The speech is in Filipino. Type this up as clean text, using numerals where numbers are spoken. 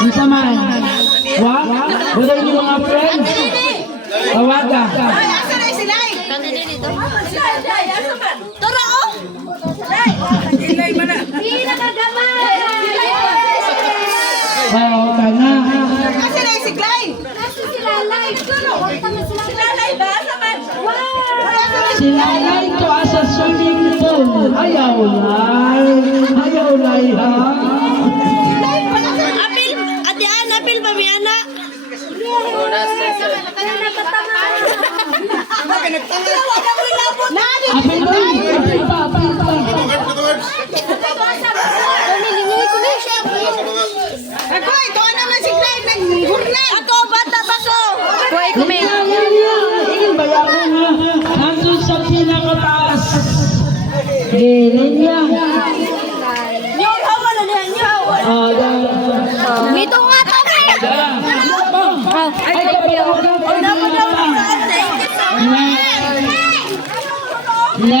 Isa man. Wa? Wala yung mga friends. Tawaga. Ay, asa na sila? Kanina dito. Tara, oh! Ilay mo na. Oo, kana. Asa na si Clay? Sinalay to asa swimming pool. Ayaw lay. Ayaw lay ha. Apil, ate Ana, apil ba mi ana? Apil ba? Apil pa, apil pa. Ako, ito naman si Clay. Nag-hurnay. Ako, bata pa ko. Buhay ko, men. Ingin bayaran ha. Nandun sa pinakataas. Gilin niya. Yung hawa na niya, yung hawa. Mito nga to, men. Ay, kapayaw ka. Dapat daw sa ate. Na.